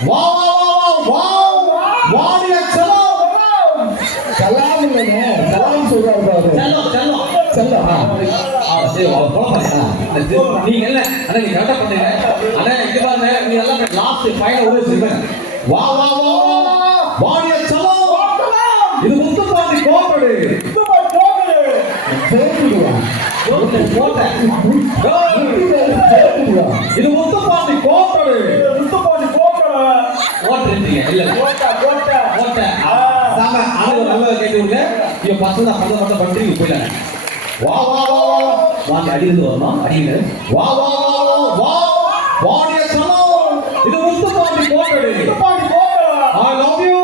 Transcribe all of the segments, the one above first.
வா வா வா வா வாடிய சலாம் சலாம் இல்லைங்க சலாம் சொல்றாரு பாரு செல்லம் செல்லம் செல்லம் சரி நீங்க என்ன அண்ணா நீங்க கரெக்டா பண்ணீங்க அண்ணா இங்க பாருங்க நீங்க எல்லாம் லாஸ்ட் ஃபைனல் ஒரு சொல்லுங்க வா வா வா வாடிய சலாம் இது முத்துப்பாண்டி கோட்டடு பேருடுவா கோட்டை இது முத்துப்பாண்டி கோட்டடு ஓட்டுறீங்க இல்ல கோட்டை சாம ஆளு நல்லா கேட்டு விடுங்க இங்க பசங்க மட்டும் பண்றீங்க போயிடலாம் வா வா வா வா வாங்க அடியிருந்து வரணும் அடியில வா வா வா வா வாடிய சலாம் இது Muthupandi coated I love you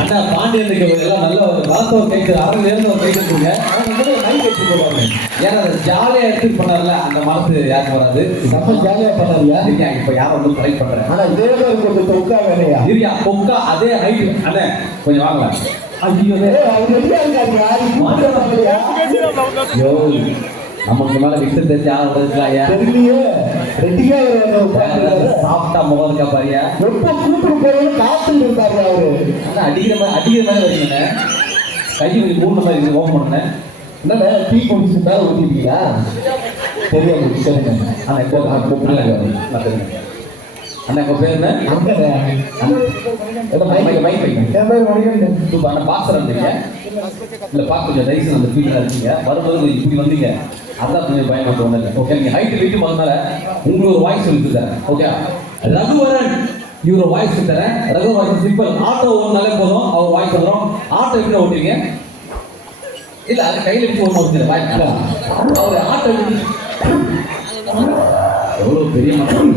அண்ணா பாண்டியனுக்கு எல்லாம் நல்ல ஒரு மருத்துவ கைத்து அரை நேரம் ஒரு கைத்து கொடுங்க ஏன்னா ஜாலியா எடுத்துட்டு பண்ணார்ல அந்த மனசு யாருக்கு வராது நம்ம ஜாலியா பண்ணாரியா இல்லையா இப்ப யாரும் வந்து ட்ரை பண்றேன் ஆனா இதே மாதிரி கொஞ்சம் தொக்கா வேலையா இல்லையா கொக்கா அதே ஹைட் அண்ணே கொஞ்சம் வாங்கலாம் ஐயோ அவர் ரெடியா இருக்காருயா யோ நமக்கு மேல விட்டு தெரிஞ்சு ஆளுங்களா தெரியலையே ரெடியா சாப்பிட்டா முகம் இருக்கா பாரியா எப்ப கூப்பிட்டு போறோம்னு காத்துட்டு இருக்காரு அவரு ஆனா அடிக்கிற மாதிரி வரீங்க கை கொஞ்சம் மூணு மாதிரி இருக்கு ஓப்பன் பண்ணேன் என்ன டீ குடிச்சு மேல ஊத்திட்டீங்களா தெரியாது சரிங்க ஆனா இப்போ நான் தெரியுங்க அண்ணா இப்போ பேர் என்ன மைக் என் பேர் மணிகண்டன் இப்போ அண்ணா பாக்ஸர் இருந்தீங்க இல்லை பார்க்க கொஞ்சம் ரைஸ் அந்த ஃபீல்டில் இருக்கீங்க வரும்போது கொஞ்சம் இப்படி வந்தீங்க அதான் கொஞ்சம் பயமா தோணல ஓகே நீங்கள் ஹைட்டு வெயிட்டு வந்தனால உங்களுக்கு ஒரு வாய்ஸ் சொல்லி தரேன் ஓகே ரகுவரன் இவர் வாய்ஸ் தரேன் ரகு வாய்ஸ் சிம்பிள் ஆட்டோ ஓடினாலே போதும் அவர் வாய்ஸ் வந்துடும் ஆட்டோ எப்படி ஓட்டுவீங்க இல்லை அது கையில் வச்சு ஒன்று ஓட்டுங்க வாய்ப்பு அவர் ஆட்டோ எவ்வளோ பெரிய மக்கள்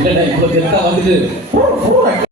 இல்லை இவ்வளோ வந்துட்டு